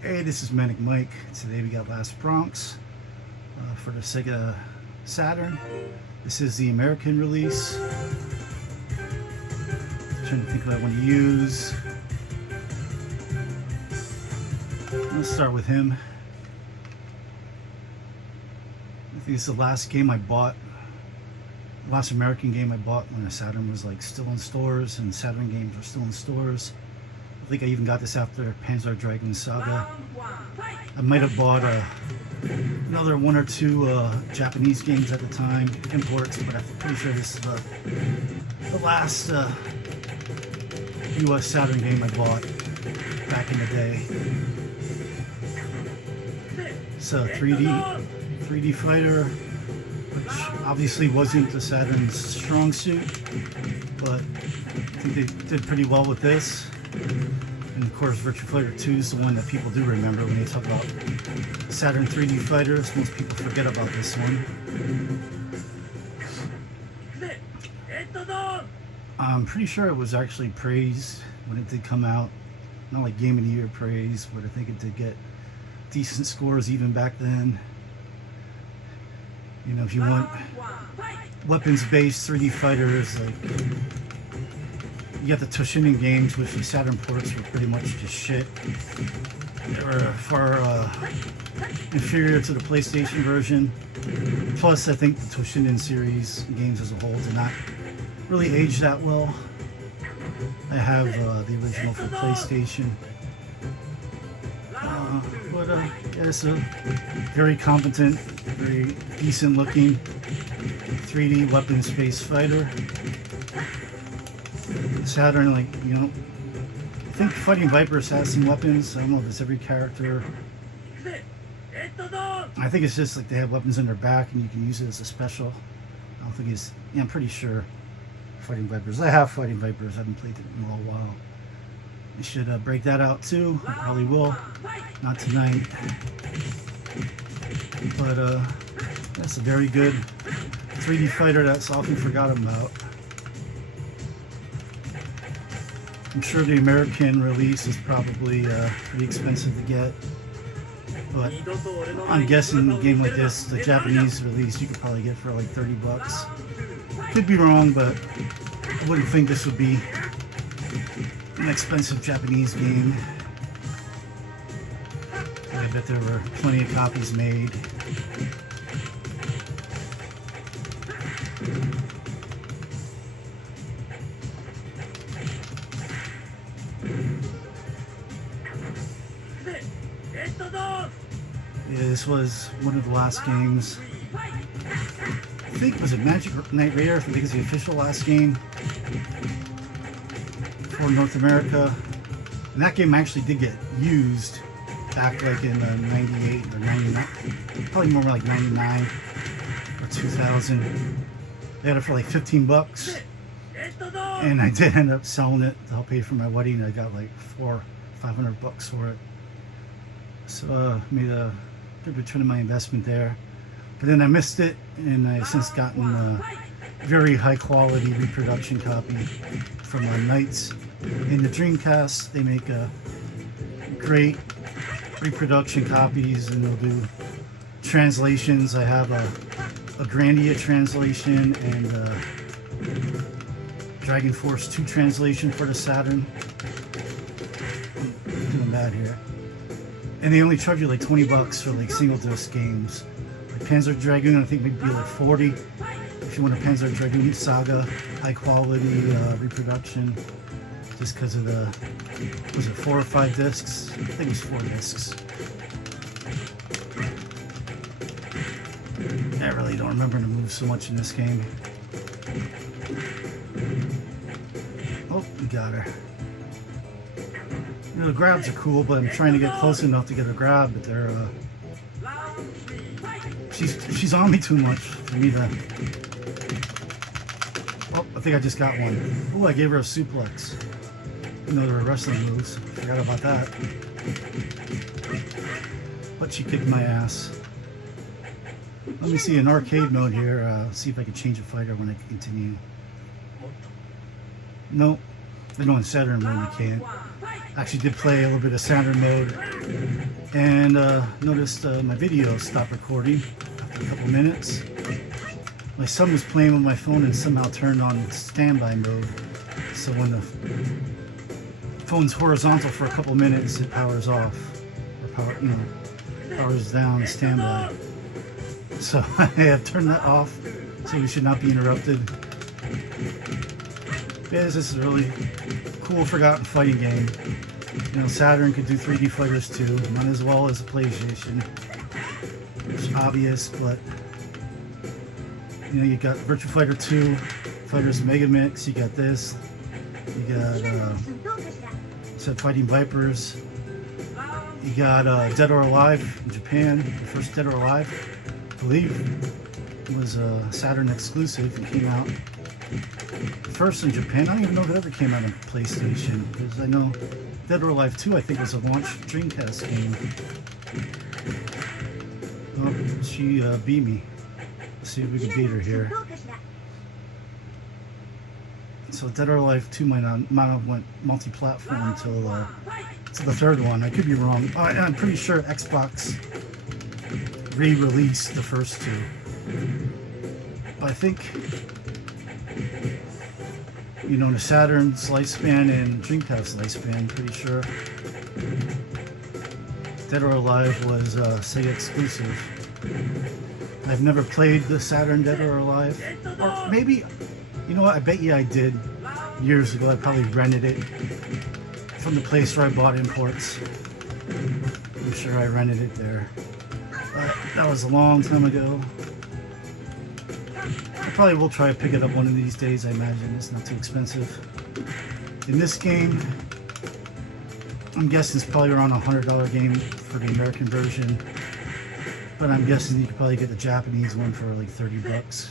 Hey, this is Manic Mike. Today we got Last Bronx for the Sega Saturn. This is the American release. Trying to think what I want to use. Let's start with him. I think it's the last game I bought. Last American game I bought when the Saturn was like still in stores and Saturn games were still in stores. I think I even got this after Panzer Dragoon Saga. I might have bought another one or two Japanese games at the time, imports, but I'm pretty sure this is the last US Saturn game I bought back in the day. It's a 3D fighter, which obviously wasn't the Saturn's strong suit, but I think they did pretty well with this. And of course, Virtua Fighter 2 is the one that people do remember when they talk about Saturn 3D fighters. Most people forget about this one. I'm pretty sure it was actually praised when it did come out. Not like Game of the Year praise, but I think it did get decent scores even back then. You know, if you want weapons-based 3D fighters, like you got the Toshinden games, which the Saturn ports were pretty much just shit. They were far inferior to the PlayStation version. Plus, I think the Toshinden series games as a whole did not really age that well. I have the original for PlayStation. Yeah, it's a very competent, very decent looking 3D weapons-based fighter. Saturn, like, you know, I think Fighting Vipers has some weapons. I don't know if it's every character. I think it's just like they have weapons on their back and you can use it as a special. I don't think it's, yeah, I'm pretty sure Fighting Vipers. I have Fighting Vipers. I haven't played it in a little while. I should break that out too. I probably will. Not tonight. But that's a very good 3D fighter that's often forgotten about. I'm sure the American release is probably pretty expensive to get, but I'm guessing a game like this, the Japanese release, you could probably get for like 30 bucks. Could be wrong, but I wouldn't think this would be an expensive Japanese game. I bet there were plenty of copies made. Yeah, this was one of the last games. I think, was it Magic Knight Raider? I think it's the official last game for North America. And that game actually did get used back like in 98 or 99. Probably more like 99 or 2000. They had it for like 15 bucks. And I did end up selling it to help pay for my wedding. I got like $500 for it. So made a good return on my investment there. But then I missed it, and I've since gotten a very high quality reproduction copy from Knights. In the Dreamcast, they make great reproduction copies, and they'll do translations. I have a Grandia translation and Dragon Force 2 translation for the Saturn. I'm doing bad here. And they only charge you like 20 bucks for like single disc games. Like Panzer Dragoon, I think maybe like 40 if you want a Panzer Dragoon Saga high quality reproduction. Just because of the, was it 4 or 5 discs? I think it was 4 discs. I really don't remember the moves so much in this game. Oh, we got her. You know, the grabs are cool, but I'm trying to get close enough to get a grab, but they're, she's on me too much for me to, oh, I think I just got one. Oh, I gave her a suplex. You know, there were wrestling moves. Forgot about that. But she kicked my ass. Let me see an arcade mode here. See if I can change a fighter when I continue. Nope. I know in Saturn mode you can't. Actually did play a little bit of Saturn mode and noticed my video stopped recording after a couple minutes. My son was playing with my phone and somehow turned on standby mode. So when the phone's horizontal for a couple minutes, it powers off, or powers down standby. So I have turned that off, so we should not be interrupted. Yes, this is a really cool forgotten fighting game. You know, Saturn could do 3D fighters too, not as well as the PlayStation. It's obvious, but you know, you got Virtua Fighter 2, Fighters Mega Mix, you got this, you got Fighting Vipers, you got Dead or Alive in Japan. The first Dead or Alive, I believe, was a Saturn exclusive and came out first in Japan. I don't even know if it ever came out on PlayStation, because I know Dead or Alive 2, I think, was a launch Dreamcast game. Oh, she beat me. Let's see if we can beat her here. So Dead or Alive 2 might have went multi-platform until the third one. I could be wrong. I'm pretty sure Xbox re-released the first two. But I think, you know, the Saturn's lifespan and Dreamcast's lifespan, pretty sure Dead or Alive was Sega exclusive. I've never played the Saturn Dead or Alive. Or maybe, you know what, I bet you I did years ago. I probably rented it from the place where I bought imports. I'm sure I rented it there. But that was a long time ago. I probably will try to pick it up one of these days. I imagine it's not too expensive. In this game, I'm guessing it's probably around a $100 game for the American version. But I'm guessing you could probably get the Japanese one for like 30 bucks.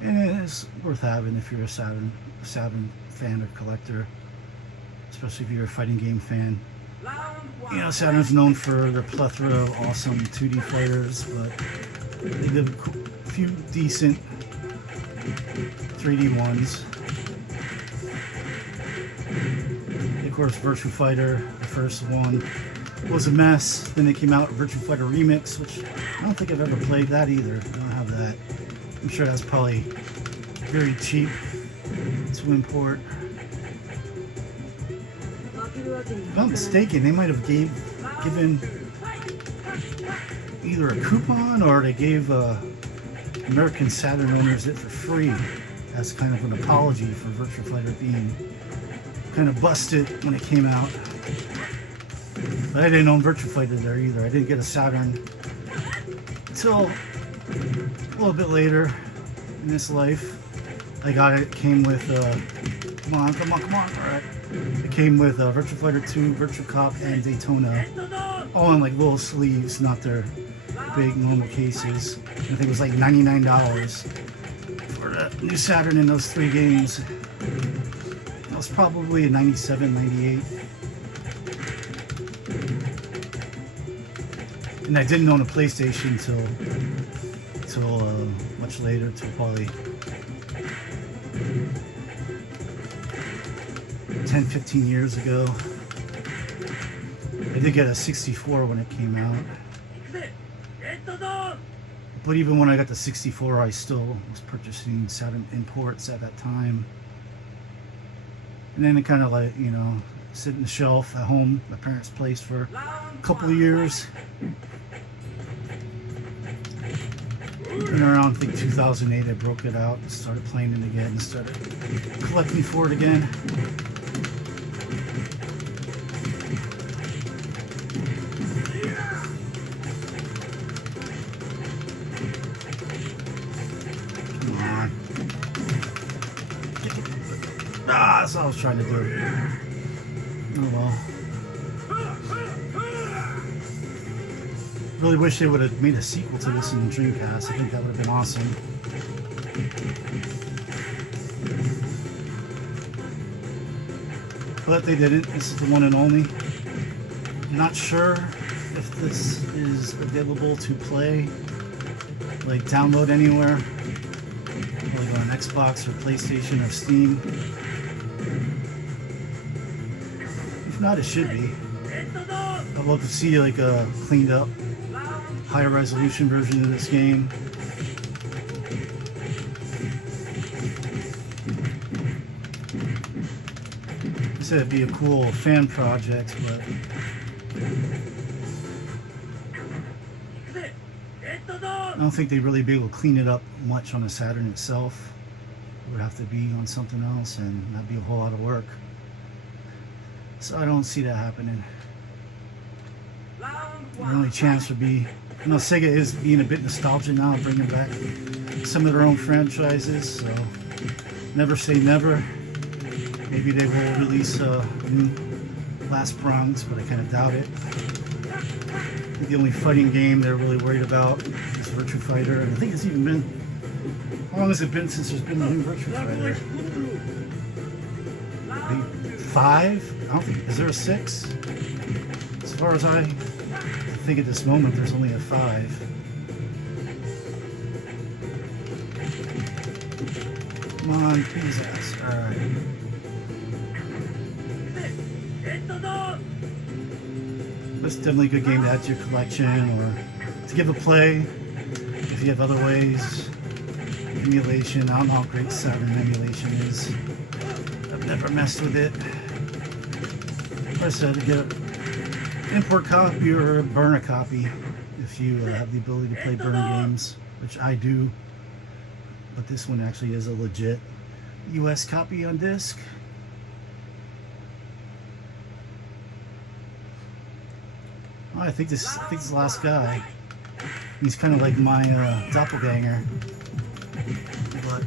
And it is worth having if you're a Saturn fan or collector, especially if you're a fighting game fan. You know, Saturn's known for their plethora of awesome 2D fighters, but they did a few decent 3D ones. Of course, Virtua Fighter, the first one, was a mess. Then they came out with Virtua Fighter Remix, which I don't think I've ever played that either. I don't have that. I'm sure that's probably very cheap to import. If I'm not mistaken, they might have given either a coupon or they gave American Saturn owners it for free as kind of an apology for Virtua Fighter being kind of busted when it came out. But I didn't own Virtua Fighter there either. I didn't get a Saturn until a little bit later in this life. I got it. It came with come on, alright. It came with Virtua Fighter 2, Virtua Cop, and Daytona, all in like little sleeves, not their big normal cases. I think it was like $99 for the new Saturn in those three games. That was probably a 97, 98. And I didn't own a PlayStation till much later, till probably 10, 15 years ago. I did get a 64 when it came out. But even when I got the 64, I still was purchasing Saturn imports at that time. And then it kind of like, you know, sit on the shelf at home, my parents' place for a couple of years. And around, I think, 2008, I broke it out and started playing it again and started collecting for it again. Come on. That's what I was trying to do. Oh well. Really wish they would have made a sequel to this in the Dreamcast. I think that would have been awesome. But they didn't. This is the one and only. I'm not sure if this is available to play, like download anywhere, like on an Xbox or PlayStation or Steam. If not, it should be. I'd love to see like a cleaned up, higher resolution version of this game. I said it'd be a cool fan project, but I don't think they'd really be able to clean it up much on the Saturn itself. It would have to be on something else, and that'd be a whole lot of work. So I don't see that happening. The only chance would be, you know, Sega is being a bit nostalgic now, bringing back some of their own franchises, so never say never. Maybe they will release a new Last Bronx, but I kind of doubt it. I think the only fighting game they're really worried about is Virtua Fighter, and I think it's even been, how long has it been since there's been a new Virtua Fighter? Maybe 5? I don't think, is there a 6? As far as I think at this moment, there's only a 5. Come on, please ass. Alright. It's definitely a good game to add to your collection or to give a play if you have other ways. Emulation, I don't know how great Saturn emulation is. I've never messed with it. Like I said, to get an import copy or burn a copy if you have the ability to play burn games, which I do. But this one actually is a legit US copy on disc. Oh, I think this is the last guy. He's kind of like my doppelganger, but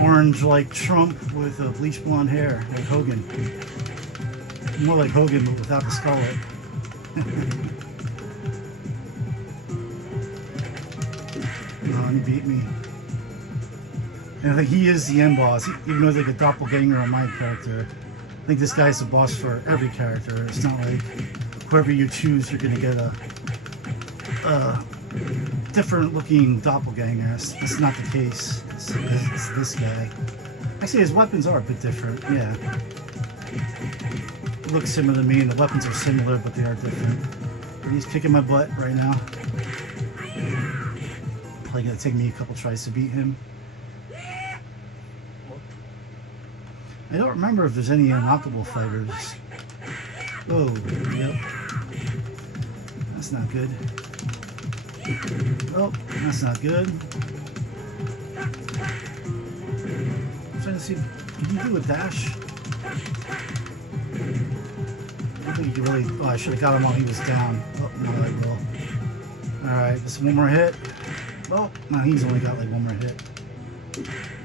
orange like Trump with bleached blonde hair, like Hogan. More like Hogan, but without the skullet. Oh, he beat me. And I think he is the end boss, even though he's like a doppelganger on my character. I think this guy's the boss for every character. It's not like whoever you choose, you're going to get a different looking doppelganger. That's not the case. It's this guy. Actually, his weapons are a bit different. Yeah. It looks similar to me, and the weapons are similar, but they are different. But he's kicking my butt right now. Probably going to take me a couple tries to beat him. I don't remember if there's any unlockable fighters. Oh, yep. That's not good. Oh, that's not good. I'm trying to see, can you do a dash? I don't think you can really, oh, I should have got him while he was down. Oh, no, I will. Alright, just one more hit. Oh, no, he's only got like one more hit.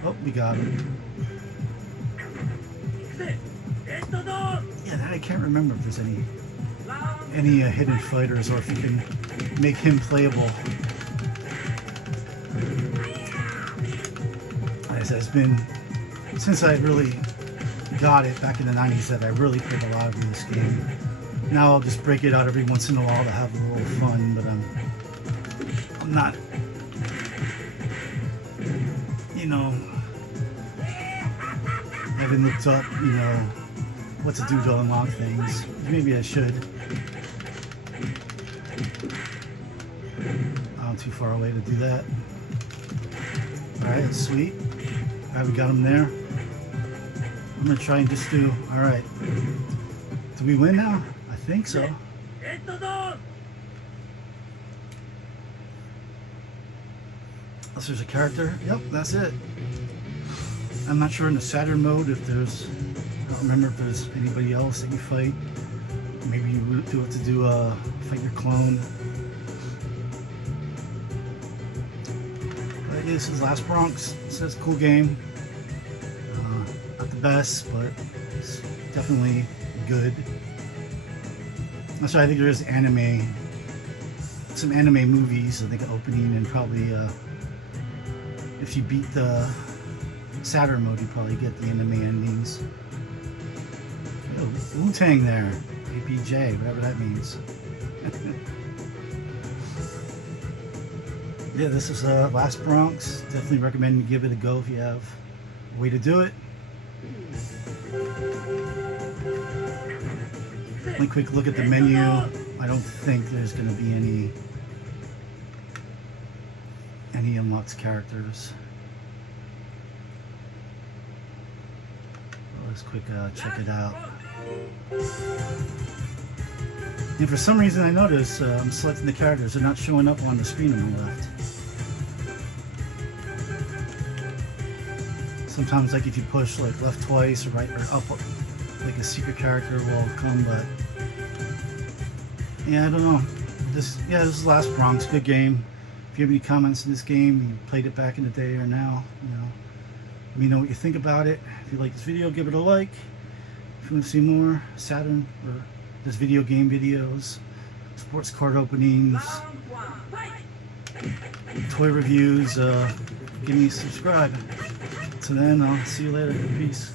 Oh, we got him. Yeah, that I can't remember if there's any hidden fighters or if you can make him playable. Like I said, it's been since I really got it back in the 90s that I really played a lot of this game. Now I'll just break it out every once in a while to have a little fun, but I'm not, you know, haven't looked up, you know, what to do to unlock things. Maybe I should. I'm too far away to do that. Alright, sweet. Alright, we got him there. I'm gonna try and just do, alright. Did we win now? I think so. Unless there's a character. Yep, that's it. I'm not sure in the Saturn mode if there's, I don't remember if there's anybody else that you fight. Maybe you do have to do fight your clone. But this is Last Bronx. It says cool game. Not the best, but it's definitely good. That's why I think there is anime, some anime movies. I think opening and probably if you beat the Saturn mode, you probably get the anime endings. Oh, Wu-Tang there. APJ, whatever that means. Yeah, this is Last Bronx. Definitely recommend you give it a go if you have a way to do it. One quick look at the menu. I don't think there's going to be any unlocked characters. Let's quick check it out. And for some reason I notice I'm selecting the characters, they're not showing up on the screen on the left. Sometimes like if you push like left twice or right or up, like a secret character will come, but yeah, I don't know. This is the last Bronx. Good game. If you have any comments in this game, you played it back in the day or now, let me know what you think about it. If you like this video, give it a like. If you want to see more Saturn or this video game videos, sports card openings, toy reviews, give me a subscribe. So then I'll see you later. Peace.